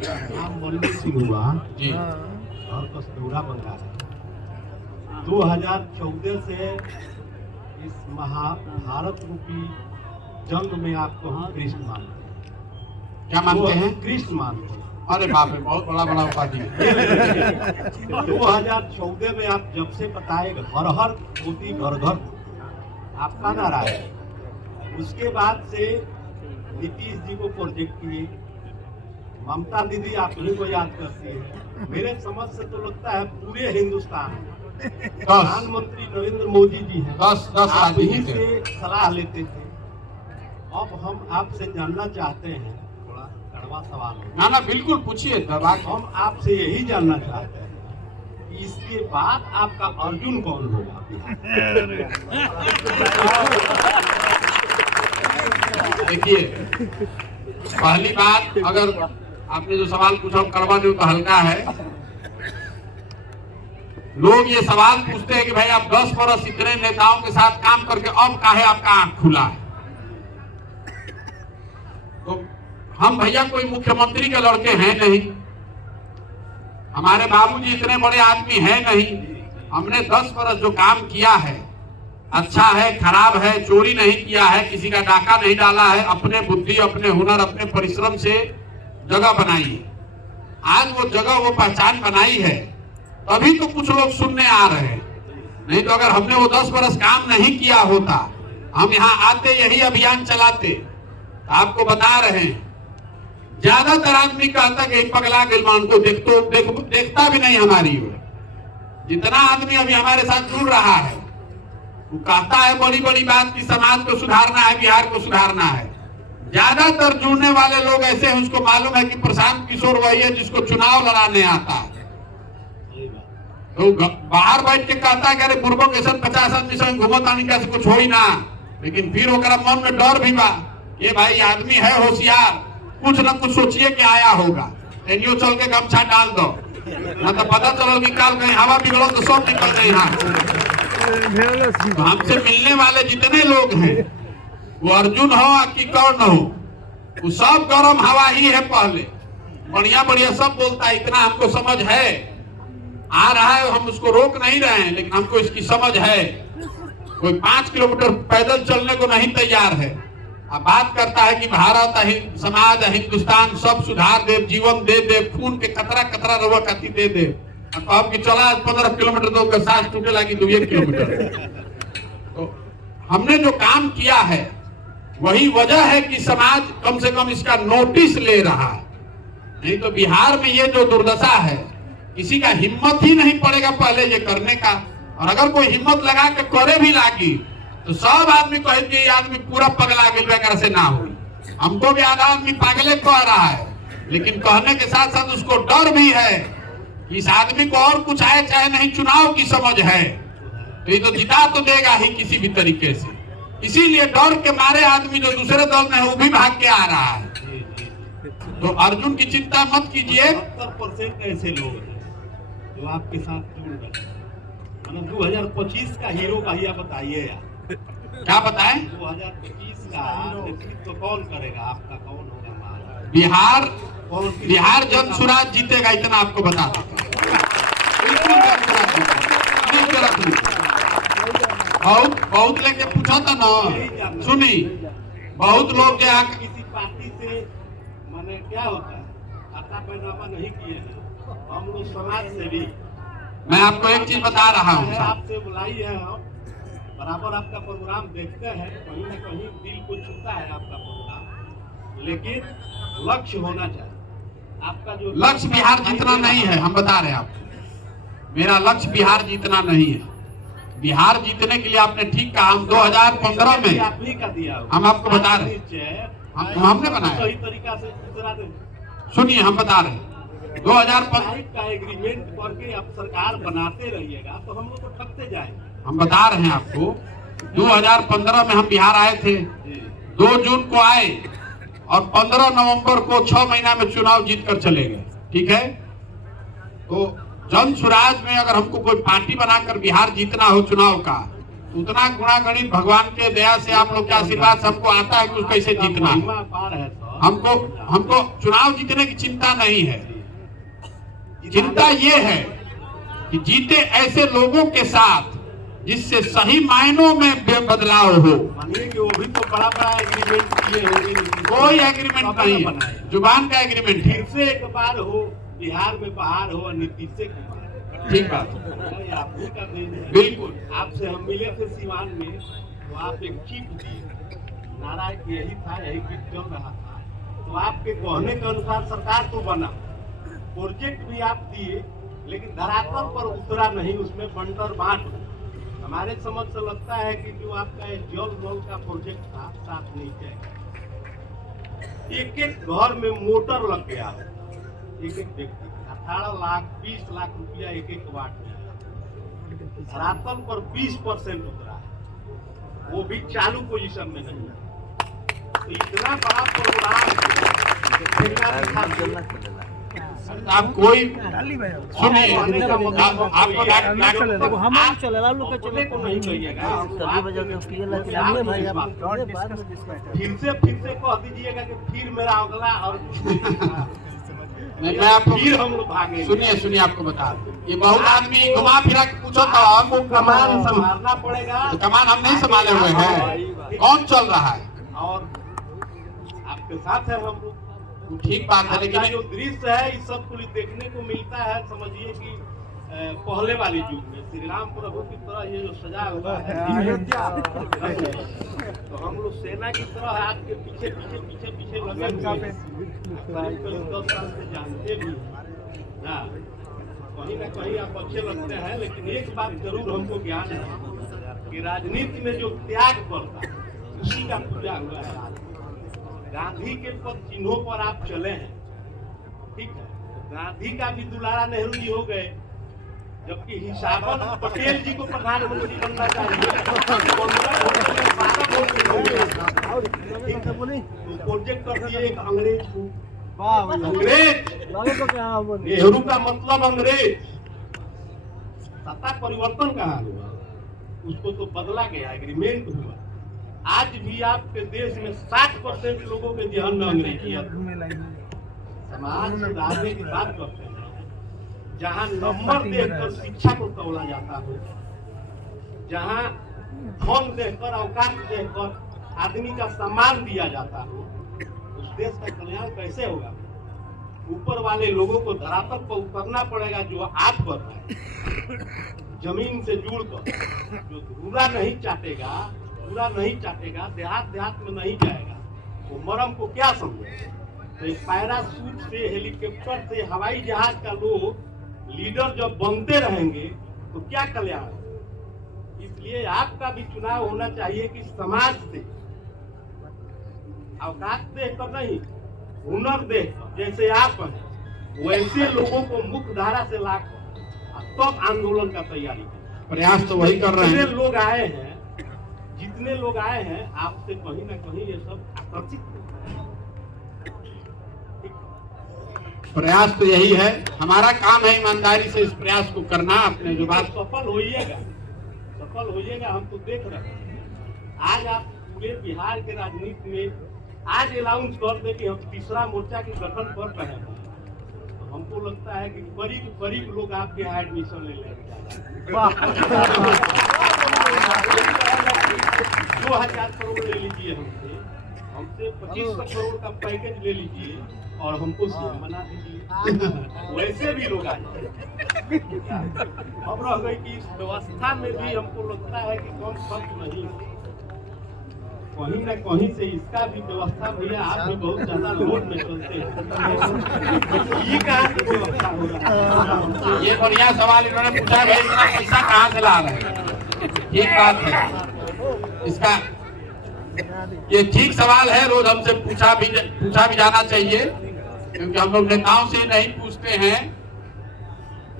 नाम मल्लू सिंह हुआ जी और कस्तूरा बंगाल। 2014 से इस महाभारत रूपी जंग में आपको हम कृष्ण मानते हैं। क्या मानते हैं? कृष्ण मानते हैं। अरे बाप रे, बहुत बड़ा उपाधि है। 2014 में आप जब से बताए घर हर मोदी घर घर आपका नारा है, उसके बाद से नीतीश जी को प्रोजेक्ट किए, ममता दीदी आप ही को याद करती है। मेरे समझ से तो लगता है पूरे हिंदुस्तान प्रधानमंत्री नरेंद्र मोदी जी हैं, 10 आप ही राज्य से सलाह लेते थे। अब हम आपसे जानना चाहते हैं, थोड़ा कड़वा सवाल है, ना बिल्कुल पूछिए। हम आपसे यही जानना चाहते हैं कि इसके बाद आपका अर्जुन कौन होगा? देखिए, पहली बात, अगर आपने जो सवाल पूछा कड़वा नहीं तो हल्का है। लोग ये सवाल पूछते हैं कि भाई आप 10 बरस इतने नेताओं के साथ काम करके अब काहे आपका आंख खुला है? तो हम भैया कोई मुख्यमंत्री के लड़के हैं नहीं, हमारे बाबूजी इतने बड़े आदमी हैं नहीं। हमने 10 बरस जो काम किया है, अच्छा है खराब है, चोरी नहीं किया है, किसी का डाका नहीं डाला है, अपने बुद्धि अपने हुनर अपने परिश्रम से जगह बनाई है। आज वो जगह वो पहचान बनाई है, तभी तो कुछ लोग सुनने आ रहे हैं। नहीं तो अगर हमने वो 10 बरस काम नहीं किया होता, हम यहाँ आते यही अभियान चलाते। आपको बता रहे हैं, ज्यादातर आदमी कहता कि पगला गिलमान को देखता भी नहीं हमारी ओर। जितना आदमी अभी हमारे साथ जुड़ रहा है वो कहता है बड़ी बड़ी बात कि समाज को सुधारना है, बिहार को सुधारना है। ज्यादातर जुड़ने वाले लोग ऐसे हैं, उसको मालूम है कि प्रशांत किशोर वही है जिसको चुनाव लड़ाने आता है। तो बाहर बैठ के कहता है कि अरे पूर्व के 50 आदमी से घूमत आने का कुछ हो ही ना, लेकिन फिर ओकरा मन में डर भी बा, ये भाई आदमी है होशियार, कुछ न कुछ सोचिए कि आया होगा, एनियो चल के गमछा डाल दो, ना तो पता चलो कि काल कहीं हवा बिगड़ो तो सब निकल गए यहाँ। तो हमसे मिलने वाले जितने लोग हैं, वो अर्जुन हो कि कौन हो, वो सब गरम हवा ही है। पहले बढ़िया बढ़िया सब बोलता है, इतना हमको समझ है, आ रहा है, हम उसको रोक नहीं रहे हैं, लेकिन हमको इसकी समझ है। कोई 5 किलोमीटर पैदल चलने को नहीं तैयार है। अब बात करता है कि भारत समाज हिंदुस्तान सब सुधार दे, जीवन दे दे, खून के कतरा कतरा रवा कति दे दे। अब कि चला 15 किलोमीटर तो सांस टूटे लगी 2-1 किलोमीटर। तो हमने जो काम किया है वही वजह है कि समाज कम से कम इसका नोटिस ले रहा है। नहीं तो बिहार में ये जो दुर्दशा है, किसी का हिम्मत ही नहीं पड़ेगा पहले ये करने का, और अगर कोई हिम्मत लगा के करे भी लागी तो सब आदमी कहे कि ये आदमी पूरा पगला गया से ना हो। हमको भी आधा आदमी पागले कह रहा है, लेकिन कहने के साथ साथ उसको डर भी है कि इस आदमी को और कुछ आए चाहे नहीं, चुनाव की समझ है तो ये तो जिता तो देगा ही किसी भी तरीके से। इसीलिए डर के मारे आदमी जो दूसरे दल में है वो भी भाग के आ रहा है। तो अर्जुन की चिंता मत कीजिए। 70% ऐसे लोग हैं जो आपके साथ जुड़ रहे हैं। 2025 का हीरो का ही आप बताइए यार, क्या बताएं? 2025 का नेतृत्व कौन करेगा? आपका कौन होगा? बिहार जन स्वराज जीतेगा, इतना आपको बता दें। बहुत लेके पूछा था ना, सुनी, बहुत लोग किसी पार्टी से माने क्या होता है, खाता पैनामा नहीं किए हैं हम लोग समाज से भी। मैं आपको एक चीज बता रहा हूँ, आपसे बुलाई है, हम बराबर आपका प्रोग्राम देखते हैं, कहीं न कहीं दिल को छूता है आपका प्रोग्राम, लेकिन लक्ष्य होना चाहिए। आपका जो लक्ष्य बिहार जीतना नहीं है, हम बता रहे हैं आपको, मेरा लक्ष्य बिहार जीतना नहीं है। बिहार जीतने के लिए आपने ठीक कहा, हम 2015 में आप ही का दिया, हम आपको बता रहे हैं, हमने बनाया सही तरीका से। सुनिए, हम बता रहे हैं 2015 का एग्रीमेंट करके आप सरकार बनाते रहिएगा तो हम लोग तो ठगते जाएंगे। हम बता रहे हैं आपको, 2015 में हम बिहार आए थे, 2 जून को आए और 15 नवंबर को 6 महीना में चुनाव जीत कर चले गए। ठीक है, तो जन स्वराज में अगर हमको कोई पार्टी बनाकर बिहार जीतना हो चुनाव का, तो उतना गुणागणित भगवान के दया से आप लोग के आशीर्वाद सबको आता है कि उसको कैसे जीतना है। हमको चुनाव जीतने की चिंता नहीं है। चिंता ये है कि जीते ऐसे लोगों के साथ जिससे सही मायनों में बदलाव हो। मानिए कि वो भी तो बड़ा एग्रीमेंट किए होंगे, कोई एग्रीमेंट नहीं है, जुबान का एग्रीमेंट है। फिर से एक बार हो, बिहार में बहार हो, नीतीश कुमार। ठीक बात, आप ही का देन है। बिल्कुल। आपसे हम मिले थे सिवान में, तो आप एक चीट दिए, नारा यही था, यही चीट चल रहा था, तो आपके कहने के अनुसार सरकार तो बना, प्रोजेक्ट भी आप दिए, लेकिन धरातल पर उतरा नहीं, उसमें बंटर बांट। हमारे समझ से लगता है कि जो आपका जल नल का प्रोजेक्ट था, साथ नहीं जाएगा। एक एक घर में मोटर लग गया है, एक एक व्यक्ति 18 लाख 20 लाख रुपया एक एक वाट में, धरातल पर 20% उतरा है, वो भी चालू पोजीशन में नहीं है। तो इतना बड़ा प्रोग्राम आप कोई सुनिए, अपने को नहीं कहिएगा, फिर से कह दीजिएगा कि फिर मेरा अगला और मैं आपको फिर हम लोग भागे। सुनिए आपको बता दूं, ये बहुत आदमी घुमा फिरा के पूछो तो आपको कमान संभालना पड़ेगा। तो कमान हम नहीं संभाले हुए हैं, कौन चल रहा है? और आपके साथ है हम लोग। ठीक बात है, लेकिन जो दृश्य है इस सब कुछ देखने को मिलता है, समझिए कि पहले वाली युग में श्री राम प्रभु की तरह ये जो सजा हुआ है, तो हम लोग सेना की तरह आपके पीछे लगे हुए, 10 साल से जानते भी ना, कहीं ना कहीं आप अच्छे लगते हैं, लेकिन एक बात जरूर हमको ज्ञान है कि राजनीति में जो त्याग पड़ता उसी का पूजा हुआ है। गांधी के पद चिन्हों पर आप चले हैं, ठीक है, गांधी का भी दुलारा नेहरू जी हो गए, जबकि हिसाबन पटेल जी को प्रधानमंत्री बनना चाहिए। प्रोजेक्ट कर दिए एक अंग्रेज को, नेहरू का मतलब अंग्रेज। सत्ता परिवर्तन कहाँ हुआ, उसको तो बदला गया, एग्रीमेंट हुआ। आज भी आपके देश में 60% लोगों के जहन में अंग्रेजी है। समाज सुधारने की बात करते हैं, जहाँ नंबर देखकर शिक्षा को तोला जाता हो, जहाँ धन देखकर, अवकाश देखकर आदमी का सम्मान दिया जाता हो, उस देश का कल्याण कैसे होगा? ऊपर वाले लोगों को धरातल पर उतरना पड़ेगा, जो आप कर रहे हैं, जमीन से जुड़कर। जो पूरा नहीं चाटेगा, देहात में नहीं जाएगा, वो मरम को क्या समझे? तो पैराशूट से, हेलीकॉप्टर से, हवाई जहाज का लोग लीडर जब बनते रहेंगे तो क्या कल्याण? इसलिए आपका भी चुनाव होना चाहिए कि समाज से, अवकाश देखकर नहीं, हुनर देखकर, जैसे आप हैं वैसे लोगों को मुख्य धारा से लाकर तब आंदोलन का तैयारी करें। प्रयास तो वही कर रहे हैं। जितने लोग आए हैं आपसे कहीं ना कहीं ये सब आकर्षित हैं। प्रयास तो यही है, हमारा काम है ईमानदारी से इस प्रयास को करना। अपने जो बात सफल होइएगा, हम तो देख रहे हैं। आज आप पूरे बिहार के राजनीति में आज अनाउंस कर दे कि हम तीसरा मोर्चा के गठन कर रहे हैं, तो हमको लगता है कि करीब लोग आपके यहाँ एडमिशन ले लेंगे। 2000 करोड़ ले लीजिए हमसे 2500 करोड़ का पैकेज ले लीजिए और हमको सीएम बना दीजिए। वैसे भी लोग आ जाए। अब रह गई कि इस व्यवस्था में भी हमको लगता है कि कम फर्क नहीं, कहीं न कहीं से इसका भी व्यवस्था, भैया आप भी बहुत ज्यादा लोड में चलते हैं, ये कहाँ से व्यवस्था हो रहा है? ये बढ़िया सवाल इन्होंने पूछा, भाई इतना पैसा कहाँ से ला रहे हैं? एक बात है, इसका ये ठीक सवाल है, रोज हमसे पूछा भी जाना चाहिए, क्योंकि हम लोग नेताओं से नहीं पूछते हैं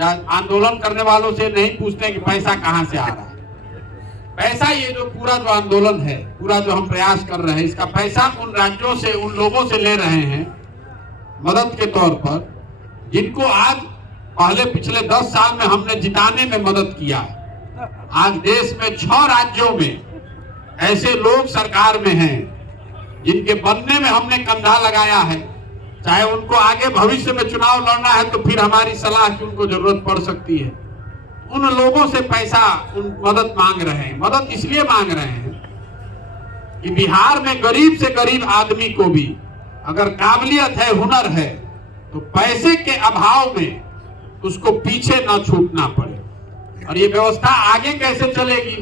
या आंदोलन करने वालों से नहीं पूछते कि पैसा कहाँ से आ रहा है। पैसा ये जो पूरा जो आंदोलन है, पूरा जो हम प्रयास कर रहे हैं, इसका पैसा उन राज्यों से, उन लोगों से ले रहे हैं मदद के तौर पर, जिनको आज पहले पिछले 10 साल में हमने जिताने में मदद किया है। आज देश में 6 राज्यों में ऐसे लोग सरकार में हैं जिनके बनने में हमने कंधा लगाया है, चाहे उनको आगे भविष्य में चुनाव लड़ना है तो फिर हमारी सलाह की उनको जरूरत पड़ सकती है, उन लोगों से पैसा मदद मांग रहे हैं। मदद इसलिए मांग रहे हैं कि बिहार में गरीब से गरीब आदमी को भी अगर काबिलियत है, हुनर है, तो पैसे के अभाव में उसको पीछे न छूटना पड़े। और ये व्यवस्था आगे कैसे चलेगी?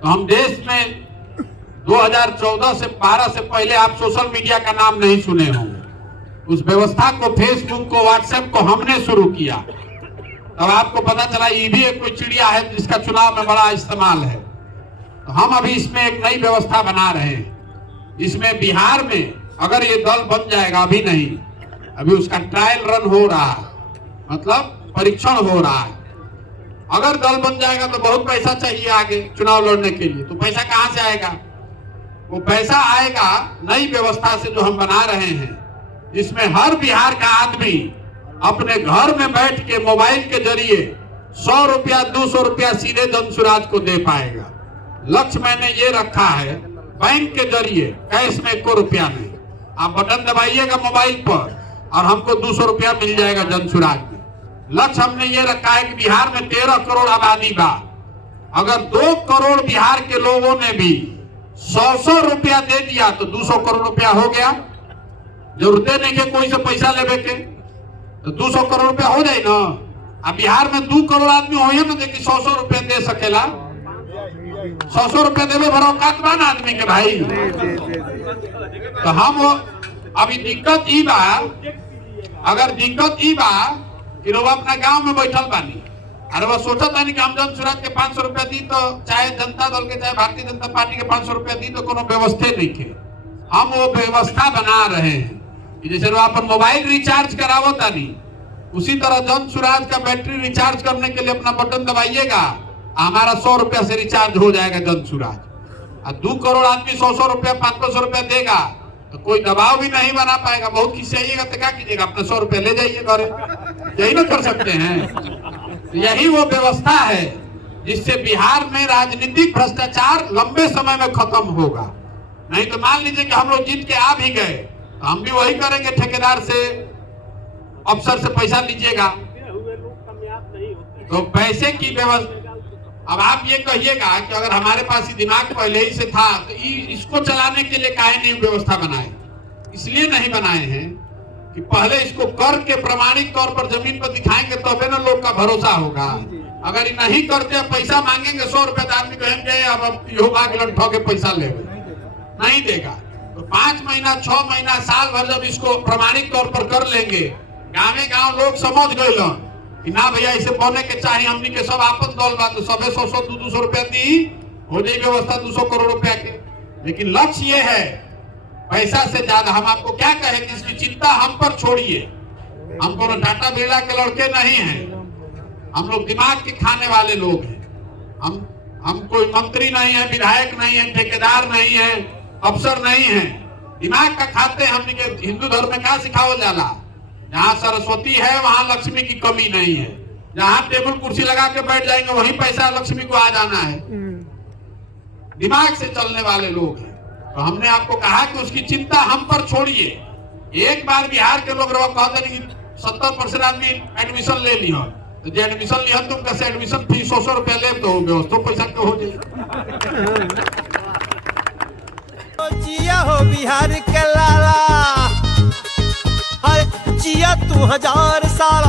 तो हम देश में 2014 से 12 से पहले आप सोशल मीडिया का नाम नहीं सुने होंगे। उस व्यवस्था को, फेसबुक को, व्हाट्सएप को हमने शुरू किया, तब आपको पता चला ये भी एक कोई चिड़िया है जिसका चुनाव में बड़ा इस्तेमाल है। तो हम अभी इसमें एक नई व्यवस्था बना रहे हैं, जिसमें बिहार में अगर ये दल बन जाएगा, अभी नहीं, अभी उसका ट्रायल रन हो रहा है, मतलब परीक्षण हो रहा है। अगर दल बन जाएगा तो बहुत पैसा चाहिए आगे चुनाव लड़ने के लिए, तो पैसा कहां से आएगा? वो पैसा आएगा नई व्यवस्था से जो हम बना रहे हैं, जिसमें हर बिहार का आदमी अपने घर में बैठ के मोबाइल के जरिए 100 रुपया 200 रुपया सीधे जनसुराज को दे पाएगा। लक्ष्य मैंने ये रखा है, बैंक के जरिए कैश में 1 रुपया नहीं, आप बटन दबाइएगा मोबाइल पर और हमको 200 रुपया मिल जाएगा जनसुराज में। लक्ष्य हमने ये रखा है कि बिहार में 13 करोड़ आबादी बा, अगर 2 करोड़ बिहार के लोगों ने भी 100 रुपया दे दिया तो 200 करोड़ रुपया हो गया। जरूरत नहीं के कोई से पैसा लेवे के, तो 200 करोड़ रुपया हो जाए ना। अब बिहार में 2 करोड़ आदमी हो ना, देखिए 100 रुपया दे सकेला। 100 रुपया देवे भर औकात बा ना आदमी के भाई। तो हम अभी दिक्कत ई बा, अगर दिक्कत ई बा कि लोग अपना गांव में बैठल बानी, अरे वो सोचा था नहीं कि हम जनसुराज के 500 रुपया दी तो चाहे जनता दल के चाहे भारतीय जनता पार्टी के 500 रुपया दी तो कोनो व्यवस्था नहीं थे। हम वो व्यवस्था बना रहे हैं कि जैसे वो अपन मोबाइल रिचार्ज करावो तानी, उसी तरह जनसुराज का बैटरी रिचार्ज करने के लिए अपना बटन दबाइएगा, हमारा 100 रुपया से रिचार्ज हो जाएगा जनसुराज। और 2 करोड़ आदमी 100 रुपया 500 रुपया देगा तो कोई दबाव भी नहीं बना पाएगा। बहुत खिंचाइएगा तो क्या कीजिएगा, अपना 100 रुपया ले जाइए घरे, यही ना कर सकते हैं। यही वो व्यवस्था है जिससे बिहार में राजनीतिक भ्रष्टाचार लंबे समय में खत्म होगा। नहीं तो मान लीजिए कि हम लोग जीत के आ भी गए तो हम भी वही करेंगे, ठेकेदार से, अफसर से पैसा लीजिएगा। तो पैसे की व्यवस्था, अब आप ये कहिएगा कि अगर हमारे पास ही दिमाग पहले ही से था तो इसको चलाने के लिए काहे नहीं व्यवस्था बनाए? इसलिए नहीं बनाए हैं कि पहले इसको कर के प्रमाणिक तौर पर जमीन पर दिखाएंगे तबे ना लोग का भरोसा होगा। अगर ये नहीं करते, पैसा मांगेंगे 100 रुपया, आदमी कहेंगे अब यो भाग लट्ठों के पैसा ले, नहीं देगा। तो 5 महीना 6 महीना साल भर जब इसको प्रमाणिक तौर पर कर लेंगे, गाँव गाँव लोग समझ गए कि ना भैया इसे बने के चाहिए, हमनी के सब आपन दल बा, तो सबे 100 200 रुपया दी हो जाए व्यवस्था 200 करोड़ रुपया के। लेकिन लक्ष्य ये है पैसा से ज्यादा। हम आपको क्या कहें कि इसकी चिंता हम पर छोड़िए, हम कोनो टाटा बिरला के लड़के नहीं हैं, हम लोग दिमाग के खाने वाले लोग हैं। हम कोई मंत्री नहीं है, विधायक नहीं है, ठेकेदार नहीं है, अफसर नहीं है, दिमाग का खाते। हमने के हिंदू धर्म में क्या सिखावल जाला, जहाँ सरस्वती है वहां लक्ष्मी की कमी नहीं है, जहाँ टेबल कुर्सी लगा के बैठ जाएंगे वहीं पैसा लक्ष्मी को आ जाना है। दिमाग से चलने वाले लोग हैं। तो हमने आपको कहा कि उसकी चिंता हम पर छोड़िए। एक बार बिहार के लोग कहते हैं कि 70% आदमी एडमिशन ले लिया, तो जो एडमिशन लिया तुम कैसे एडमिशन फीस 100 रुपया ले तो व्यवस्था पैसा क्यों हो जाए। जिया हो बिहार के लाला, जिया तू 1000 साल।